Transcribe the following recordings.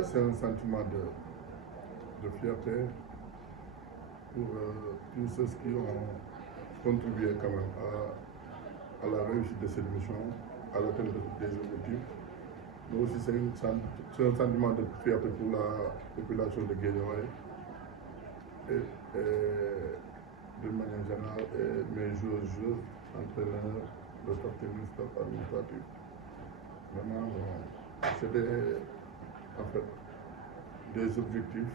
Ouais, c'est un sentiment de fierté pour tous ceux qui ont contribué quand même à la réussite de cette mission, à l'atteinte des objectifs. Mais aussi c'est un sentiment de fierté pour la population de Guédiawaye et d'une manière générale, et mes joueurs, entraîneurs, le staff technique, le staff administratif. Vraiment, c'était en fait des objectifs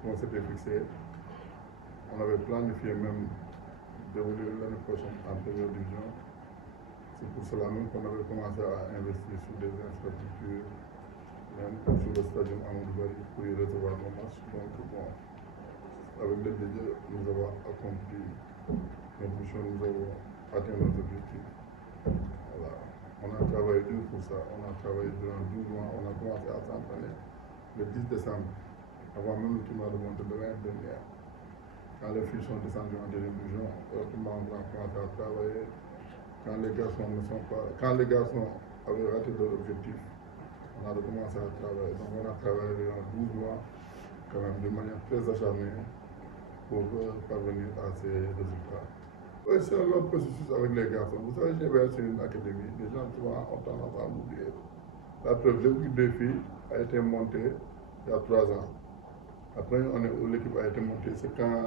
qu'on s'était fixés. On avait planifié même d'évoluer l'année prochaine en première division. C'est pour cela même qu'on avait commencé à investir sur des infrastructures, même sur le stadium Amadou Barry pour y recevoir nos matchs. Donc bon, avec l'aide de Dieu, nous avons accompli notre mission, nous avons atteint nos objectifs. Voilà. On a travaillé dur pour ça, on a travaillé durant 12 mois, on a commencé à s'entraîner le 10 décembre, avant même le tournoi de montée de l'année dernière. Quand les filles sont descendues en deuxième division, autrement on a commencé à travailler. Quand les garçons avaient raté leur objectif, on a recommencé à travailler. Donc on a travaillé durant 12 mois, quand même de manière très acharnée, pour parvenir à ces résultats. Oui, c'est un long processus avec les garçons. Vous savez, j'ai versé une académie, les gens souvent ont tendance à l'oublier. La preuve, l'équipe des filles a été montée il y a 3 ans. Après, l'équipe a été montée, c'est quand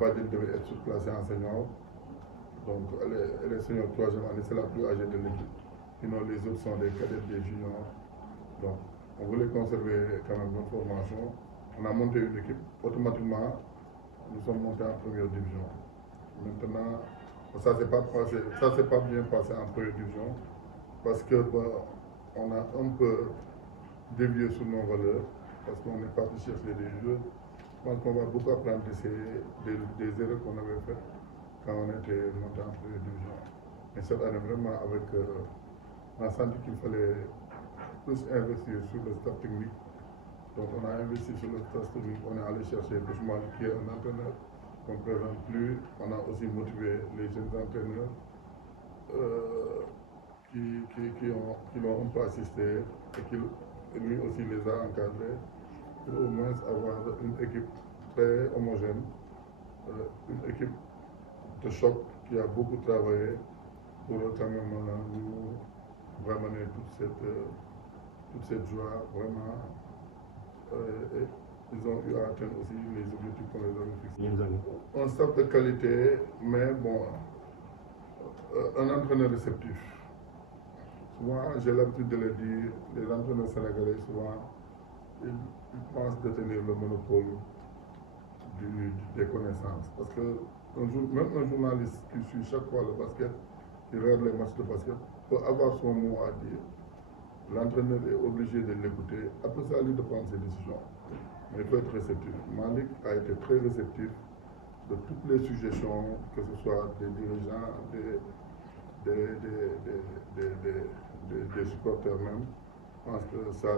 Badil devait être surclassé en senior. Donc, elle est senior 3e année, c'est la plus âgée de l'équipe. Sinon, les autres sont des cadets, des juniors. Donc, on voulait conserver quand même notre formation. On a monté une équipe. Automatiquement, nous sommes montés en première division. Maintenant, ça ne s'est pas bien passé en première division parce que on a un peu dévié sur nos valeurs parce qu'on est parti chercher des jeux. Je pense qu'on va beaucoup apprendre des erreurs qu'on avait faites quand on était monté en première division. Mais cette année, vraiment, on a senti qu'il fallait plus investir sur le staff technique. Donc on a investi sur le staff technique, on est allé chercher Bouchmal qui est un entraîneur qu'on ne présente plus. On a aussi motivé les jeunes entraîneurs qui l'ont un peu assisté et qui lui aussi les a encadrés pour au moins avoir une équipe très homogène, une équipe de choc qui a beaucoup travaillé pour quand même nous ramener toute cette joie vraiment. Et ils ont eu à atteindre aussi les objectifs qu'on les avait fixés. Un staff de qualité, mais bon, un entraîneur réceptif. Souvent, j'ai l'habitude de le dire, les entraîneurs sénégalais, souvent, ils pensent détenir le monopole des connaissances. Parce que même un journaliste qui suit chaque fois le basket, qui regarde les matchs de basket, peut avoir son mot à dire. L'entraîneur est obligé de l'écouter. Après ça, à lui de prendre ses décisions. Mais il faut être réceptif. Malik a été très réceptif de toutes les suggestions, que ce soit des dirigeants, des supporters même. Je pense que ça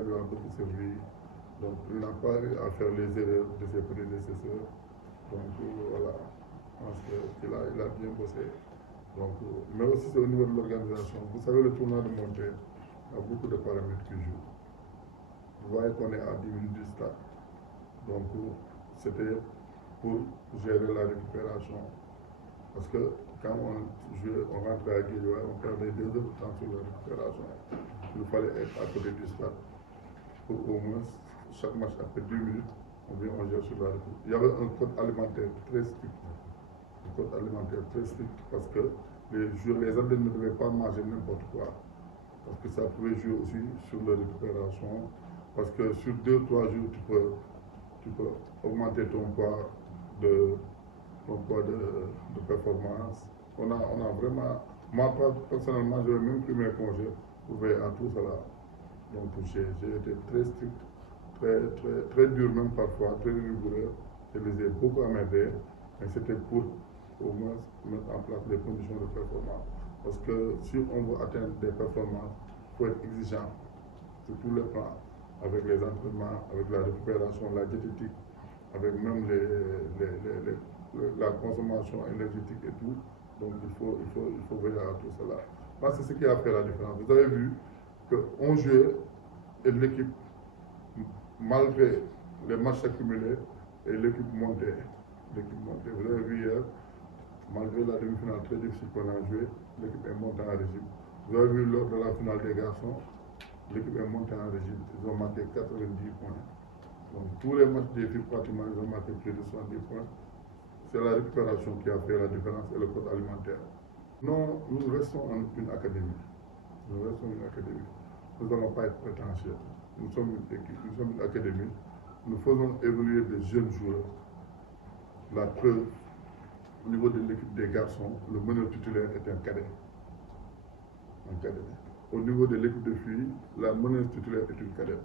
lui a beaucoup servi. Donc il n'a pas eu à faire les erreurs de ses prédécesseurs. Donc voilà, je pense qu'il a bien bossé. Donc, mais aussi c'est au niveau de l'organisation. Vous savez, le tournoi de montée, il y a beaucoup de paramètres qui jouent. Vous voyez qu'on est à 10 minutes du stade. Donc, c'était pour gérer la récupération. Parce que quand on jouait, on rentrait à Guédiawaye, on perdait 2 heures de temps sur la récupération. Il fallait être à côté du stade pour au moins chaque match après 10 minutes, on gère sur la récupération. Il y avait un code alimentaire très strict. Un code alimentaire très strict parce que les athlètes ne devaient pas manger n'importe quoi. Parce que ça pouvait jouer aussi sur la récupération. Parce que sur 2-3 jours, tu peux augmenter ton poids de performance. On a vraiment, moi personnellement, j'avais même pris mes congés pour veiller à tout cela. Donc j'ai été très strict, très dur même parfois, très rigoureux. Je les ai beaucoup améliorés, mais c'était pour au moins mettre en place des conditions de performance. Parce que si on veut atteindre des performances, il faut être exigeant sur tous les plans, avec les entraînements, avec la récupération, la diététique, avec même la consommation énergétique et tout. Donc il faut veiller à tout cela. Parce que c'est ce qui a fait la différence. Vous avez vu qu'on jouait et l'équipe malgré les matchs accumulés et l'équipe montée. Vous avez vu hier, malgré la demi-finale très difficile qu'on a jouée, l'équipe est montée en régime. Vous avez vu lors de la finale des garçons, l'équipe est montée en régime. Ils ont marqué 90 points. Donc tous les matchs des filles, pratiquement, ils ont marqué plus de 70 points. C'est la récupération qui a fait la différence et le code alimentaire. Non, nous restons une académie. Nous restons une académie. Nous n'allons pas être prétentieux. Nous sommes une équipe, nous sommes une académie. Nous faisons évoluer des jeunes joueurs. La preuve, au niveau de l'équipe des garçons, le meneur titulaire est un cadet. Au niveau de l'équipe de filles, la meneuse titulaire est une cadette.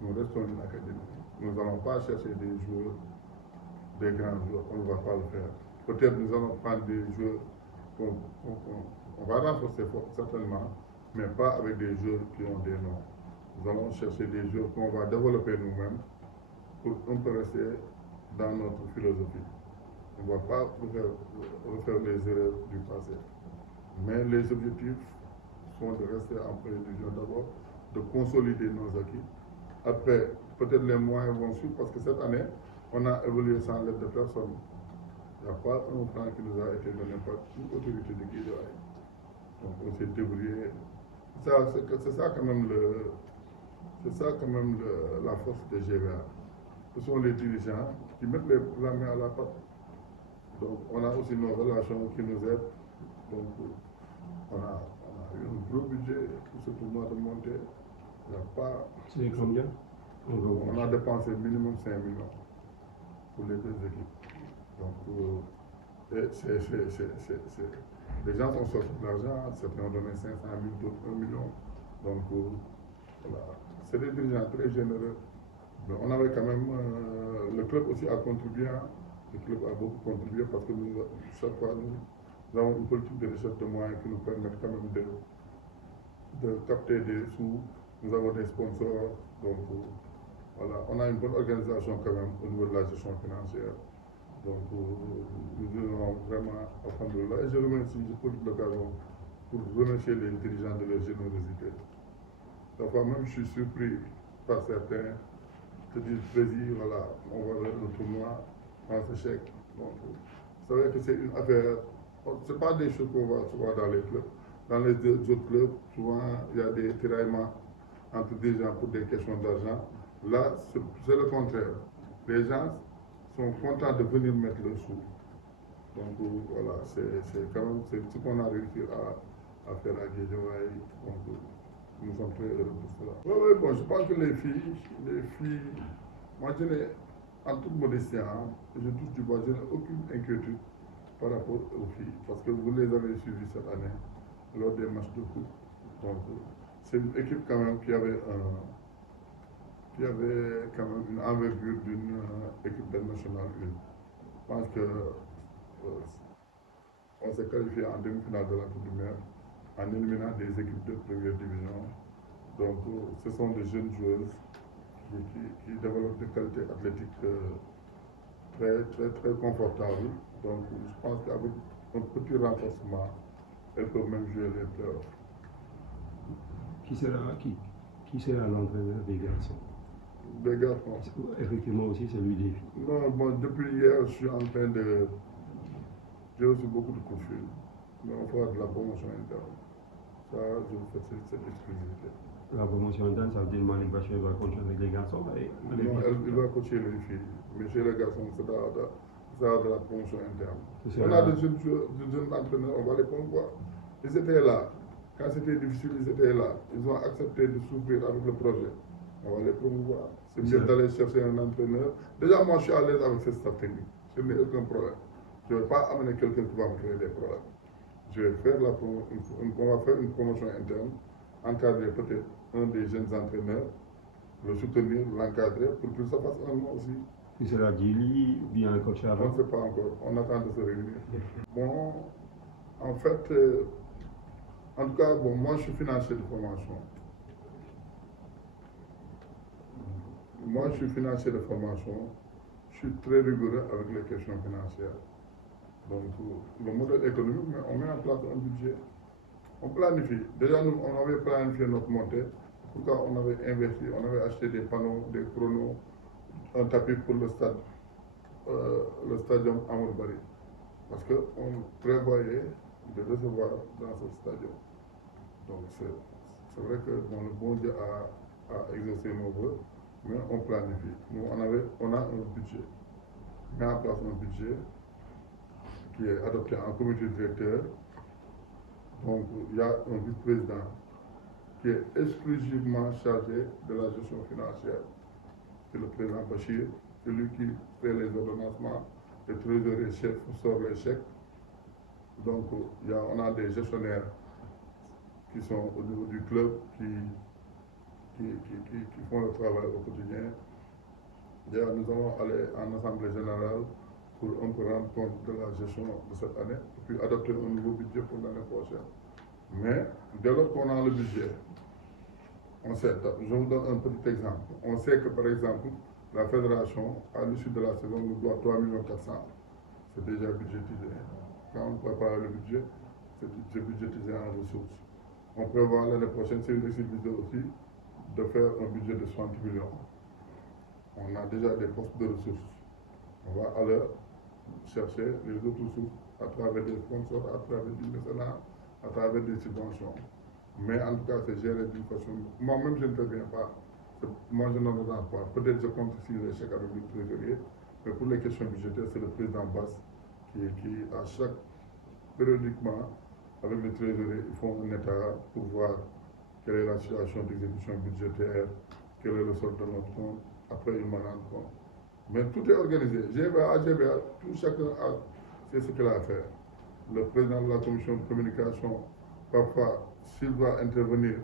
Nous restons une académie. Nous n'allons pas chercher des joueurs, des grands joueurs. On ne va pas le faire. Peut-être nous allons prendre des joueurs on va renforcer certainement, mais pas avec des joueurs qui ont des noms. Nous allons chercher des joueurs qu'on va développer nous-mêmes pour un peu rester dans notre philosophie. On ne va pas refaire les erreurs du passé. Mais les objectifs sont de rester en première division d'abord, de consolider nos acquis. Après, peut-être les moyens vont suivre parce que cette année, on a évolué sans l'aide de personne. Il n'y a pas un plan qui nous a été donné par une autorité de Guédiawaye. Donc on s'est débrouillé. C'est ça quand même la force de GVA. Ce sont les dirigeants qui mettent la main à la pâte. Donc on a aussi nos relations qui nous aident. Donc on a eu un gros budget pour ce tournoi de montée. Il n'y a pas. C'est combien? On a dépensé minimum 5 millions pour les deux équipes. Donc les gens ont sorti de l'argent, certains ont donné 500 000, d'autres 1 million. Donc voilà, c'est des dirigeants très généreux. Mais on avait quand même, le club aussi a contribué, le club a beaucoup contribué parce que chaque fois nous avons une politique de recherche de moyens qui nous permettent quand même de capter des sous. Nous avons des sponsors, donc voilà, on a une bonne organisation quand même au niveau de la gestion financière. Donc nous devons vraiment apprendre là. Et je remercie, je profite de l'occasion pour remercier les dirigeants de leur générosité. Parfois même je suis surpris par certains qui disent président, voilà, on va vers le tournoi, on s'échec. Donc vous savez que c'est une affaire, ce n'est pas des choses qu'on va voir dans les clubs. Dans les autres clubs, souvent il y a des tiraillements entre des gens pour des questions d'argent. Là, c'est le contraire. Les gens sont contents de venir mettre le sous. Donc voilà, c'est quand même ce qu'on a réussi à faire à Guédiawaye. Donc nous sommes très heureux pour cela. Oui, bon, je pense que les filles, moi je n'ai, en toute modestie, je touche du bois, je n'ai aucune inquiétude par rapport aux filles, parce que vous les avez suivies cette année, lors des matchs de foot. Donc c'est une équipe quand même qui avait quand même une envergure d'une équipe nationale. Je pense que on s'est qualifié en demi-finale de la Coupe du Maire en éliminant des équipes de première division. Donc ce sont des jeunes joueuses qui développent des qualités athlétiques très confortables. Donc je pense qu'avec un petit renforcement, elles peuvent même jouer les playoffs. Qui sera l'entraîneur des garçons? Des garçons. Effectivement aussi celui des filles. Non, bon, depuis hier, je suis en train de... J'ai reçu beaucoup de coups de fil. Mais on fera de la promotion interne. Ça, je vous fais cette exclusivité. La promotion interne, ça veut dire que Malick Bachir va coacher avec les garçons? Non, il va coacher les filles. Mais chez les garçons, c'est de la promotion interne. On a de jeunes entraîneurs, on va les promouvoir. Ils étaient là. Quand c'était difficile, ils étaient là. Ils ont accepté de souffrir avec le projet. On va les promouvoir. C'est mieux d'aller chercher un entraîneur. Déjà, moi, je suis à l'aise avec ce staff technique. Je n'ai aucun problème. Je ne vais pas amener quelqu'un qui va me créer des problèmes. Je vais faire on va faire une promotion interne, encadrer peut-être un des jeunes entraîneurs, le soutenir, l'encadrer, pour que ça fasse un mois aussi. Qui sera Djili ou bien un coach avant? On ne sait pas encore. On attend de se réunir. Bon, en fait, en tout cas, bon, moi, je suis financier de formation. Moi, je suis financier de formation. Je suis très rigoureux avec les questions financières. Donc, le modèle économique, on met en place un budget. On planifie. Déjà, nous, on avait planifié notre montée pourquoi on avait investi, on avait acheté des panneaux, des chronos, un tapis pour le stadium Amadou Barry. Parce qu'on prévoyait de recevoir dans ce stadium. Donc c'est vrai que le bon Dieu a exaucé nos vœux, mais on planifie. Nous, on a un budget. On met en place un budget qui est adopté en comité directeur. Donc il y a un vice-président qui est exclusivement chargé de la gestion financière. C'est le président Bachir, c'est lui qui fait les ordonnancements, le trésorier chef sort les chèques. Donc on a des gestionnaires qui sont au niveau du club qui font le travail au quotidien. D'ailleurs, nous allons aller en assemblée générale pour un peu rendre compte de la gestion de cette année et puis adopter un nouveau budget pour l'année prochaine. Mais dès lors qu'on a le budget, on sait, je vous donne un petit exemple. On sait que par exemple, la fédération, à l'issue de la saison, nous doit 3 400 000. C'est déjà budgétisé. Quand on prépare le budget, c'est budgétisé en ressources. On prévoit l'année prochaine, c'est une exclusivité aussi, de faire un budget de 60 millions. On a déjà des postes de ressources. On va aller chercher les autres ressources à travers des sponsors, à travers du mécénat, à travers des subventions. Mais en tout cas, c'est géré d'une façon. Moi-même, je ne préviens pas. Moi, je n'en entends pas. Peut-être je compte ici les chèques avec le trésorier, mais pour les questions budgétaires, c'est le président Basse qui à chaque périodiquement, avec le trésorier, ils font un état pour voir quelle est la situation d'exécution budgétaire, quel est le solde de notre compte. Après, ils m'en rendent compte. Mais tout est organisé. GBA, tout chacun sait ce qu'il a à faire. Le président de la commission de communication, parfois, s'il doit intervenir,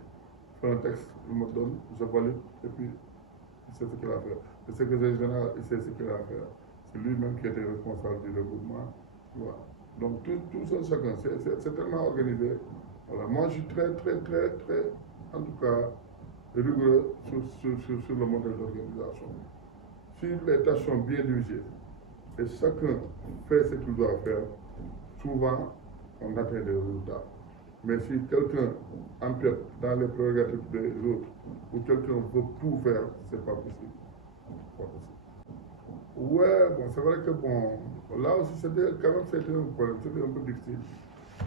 fait un texte, il me donne, je valide, et puis il sait ce qu'il a à faire. Le secrétaire général, il sait ce qu'il a à faire. C'est lui-même qui était responsable du regroupement. Voilà. Donc tout ça, chacun, c'est tellement organisé. Voilà. Moi, je suis très, en tout cas, rigoureux sur le modèle d'organisation. Si les tâches sont bien dirigées et chacun fait ce qu'il doit faire, souvent, on atteint des résultats. Mais si quelqu'un empiète dans les prérogatives des autres, ou quelqu'un veut tout faire, c'est pas possible. Ouais, bon, c'est vrai que bon, là aussi, c'était un problème, c'était un peu difficile.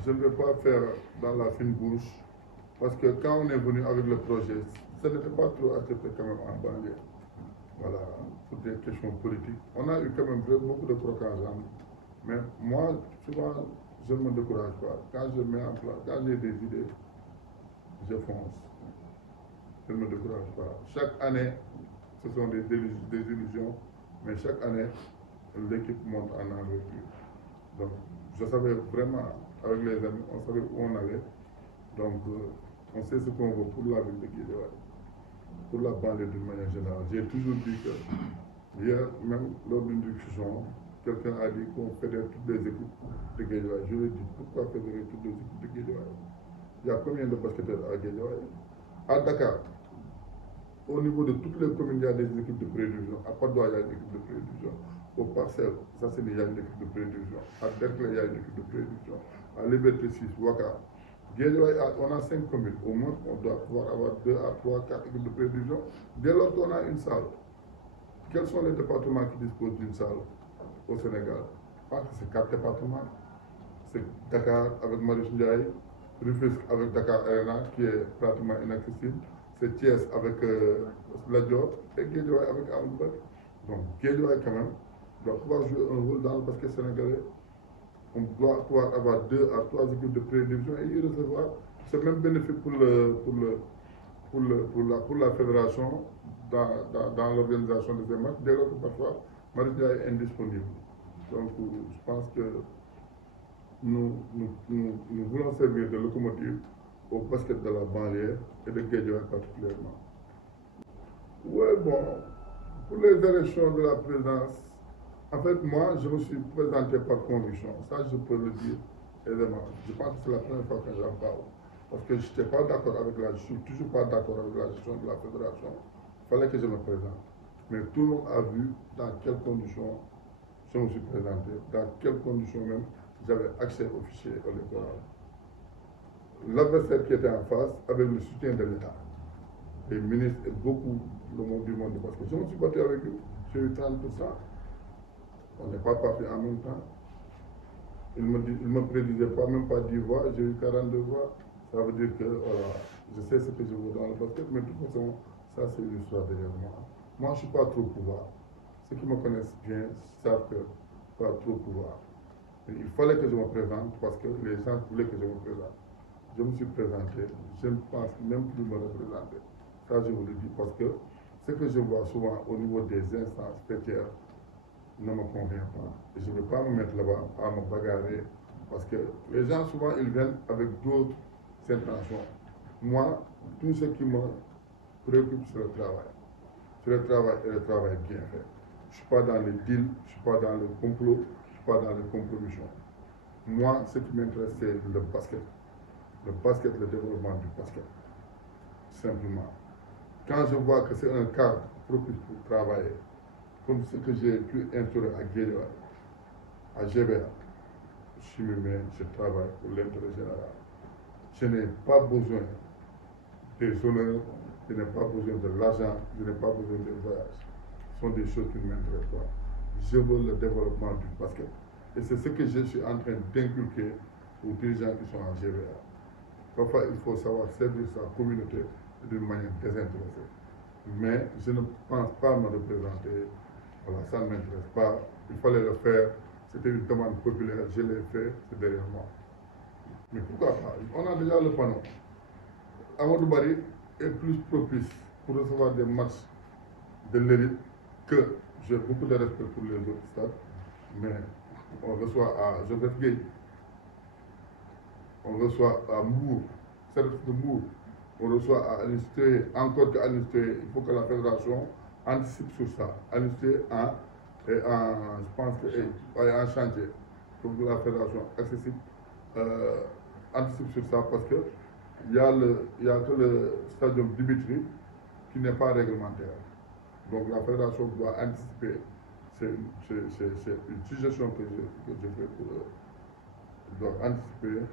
Je ne vais pas faire dans la fine bouche, parce que quand on est venu avec le projet, ça n'était pas trop accepté quand même en banlieue. Voilà, pour des questions politiques. On a eu quand même beaucoup de croquants, mais moi, souvent, je ne me décourage pas. Quand je mets en place, quand j'ai des idées, je fonce. Je ne me décourage pas. Chaque année, ce sont des illusions, mais chaque année, l'équipe monte en envergure. Donc, je savais vraiment, avec les amis, on savait où on allait. Donc, on sait ce qu'on veut pour la ville de Guédiawaye, pour la banlieue d'une manière générale. J'ai toujours dit que, hier, même lors d'une discussion, quelqu'un a dit qu'on fédère toutes les équipes de Guédiawaye. Je lui ai dit, pourquoi fédérer toutes les équipes de Guédiawaye? Il y a combien de basketteurs à Guédiawaye? À Dakar, au niveau de toutes les communes, il y a des équipes de prédivision. À Padoua, il y a une équipe de prédivision. Au Parcelles, ça c'est il y a une équipe de prédivision. À Derklé, il y a une équipe de prédivision. À Liberté 6, Ouaka. Guédiawaye, on a 5 communes. Au moins, on doit pouvoir avoir 2 à 3, 4 équipes de prédivision. Dès lors qu'on a une salle, quels sont les départements qui disposent d'une salle au Sénégal? Je pense que c'est 4 départements. C'est Dakar avec Marius Ndiaye, Rufisque avec Dakar Arena, qui est pratiquement inaccessible. C'est Thiès avec la Dior et Guédiawaye avec Amadou Barry. Donc Guédiawaye quand même doit pouvoir jouer un rôle dans le basket sénégalais. On doit pouvoir avoir 2 à 3 équipes de prédivision et y recevoir. C'est même bénéfique pour la fédération dans l'organisation de ces matchs, dès lors que parfois Marie est indisponible. Donc je pense que nous voulons servir de locomotive au basket de la banlieue et de Guédiawaye particulièrement. Oui, bon, pour les élections de la présidence, en fait, moi, je me suis présenté par conviction. Ça, je peux le dire aisément. Je pense que c'est la première fois que j'en parle. Parce que je n'étais pas d'accord avec je suis toujours pas d'accord avec la gestion de la fédération. Il fallait que je me présente. Mais tout le monde a vu dans quelles conditions je me suis présenté, dans quelles conditions même j'avais accès au fichier électoral. L'adversaire qui était en face avait le soutien de l'État. les ministres et beaucoup du monde du basket. Je me suis battu avec eux, j'ai eu 30%. On n'est pas parti en même temps. Il me prédisait pas, même pas 10 voix, j'ai eu 42 voix. Ça veut dire que voilà, je sais ce que je veux dans le basket, mais de toute façon, ça c'est l'histoire derrière moi. Moi, je ne suis pas trop pouvoir. Ceux qui me connaissent bien savent que je ne suis pas trop pouvoir. Mais il fallait que je me présente parce que les gens voulaient que je me présente. Je me suis présenté, je ne pense même plus me représenter. Ça, je vous le dis parce que ce que je vois souvent au niveau des instances fêtières ne me convient pas. Et je ne vais pas me mettre là-bas à me bagarrer parce que les gens, souvent, ils viennent avec d'autres intentions. Moi, tout ce qui me préoccupe, c'est le travail. C'est le travail et le travail bien fait. Je ne suis pas dans les deals, je ne suis pas dans le complot, je ne suis pas dans les compromissions. Moi, ce qui m'intéresse, c'est le basket. Le basket, le développement du basket. Simplement. Quand je vois que c'est un cadre propice pour travailler, comme ce que j'ai pu instaurer à Guédiawaye, à GBA, je me mets, je travaille pour l'intérêt général. Je n'ai pas besoin des honneurs, je n'ai pas besoin de l'argent, je n'ai pas besoin des voyages. Ce sont des choses qui ne m'intéressent pas. Je veux le développement du basket. Et c'est ce que je suis en train d'inculquer aux dirigeants qui sont en GBA. Parfois, il faut savoir servir sa communauté d'une manière désintéressée. Mais je ne pense pas me représenter. Voilà, ça ne m'intéresse pas. Il fallait le faire. C'était une demande populaire. Je l'ai fait. C'est derrière moi. Mais pourquoi pas? On a déjà le panneau. Amadou Barry est plus propice pour recevoir des matchs de l'élite que j'ai beaucoup de respect pour les autres stades. Mais on reçoit à Joseph Gueye. On reçoit à Mour, service de Mour. On reçoit à Alisté, encore qu'à Alisté, il faut que la fédération anticipe sur ça. Alisté je pense que en chantier. Il faut que la fédération anticipe sur ça parce que il y a que le stadium Dimitri qui n'est pas réglementaire. Donc la fédération doit anticiper. C'est une suggestion que je fais pour eux. Ils doivent anticiper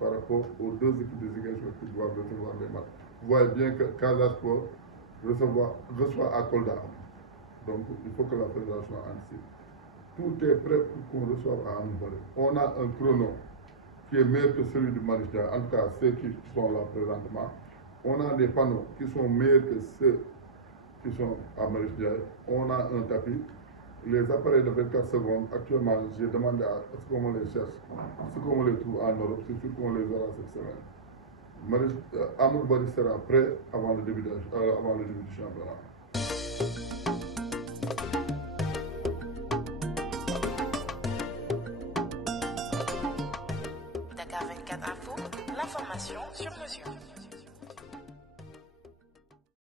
par rapport aux deux équipes de Ziguinchor qui doivent recevoir les matchs. Vous voyez bien que Casa Sport reçoit à Kolda. Donc il faut que la fédération anticipe. Tout est prêt pour qu'on reçoive à Amoubari. On a un chrono qui est meilleur que celui du Maristia, en tout cas ceux qui sont là présentement. On a des panneaux qui sont meilleurs que ceux qui sont à Maristia. On a un tapis. Les appareils de 24 secondes, actuellement, j'ai demandé à ce qu'on les cherche, ce qu'on les trouve en Europe, c'est sûr qu'on les aura cette semaine. Amadou Barry sera prêt avant le début du championnat. Dakar 24 Info, l'information sur mesure.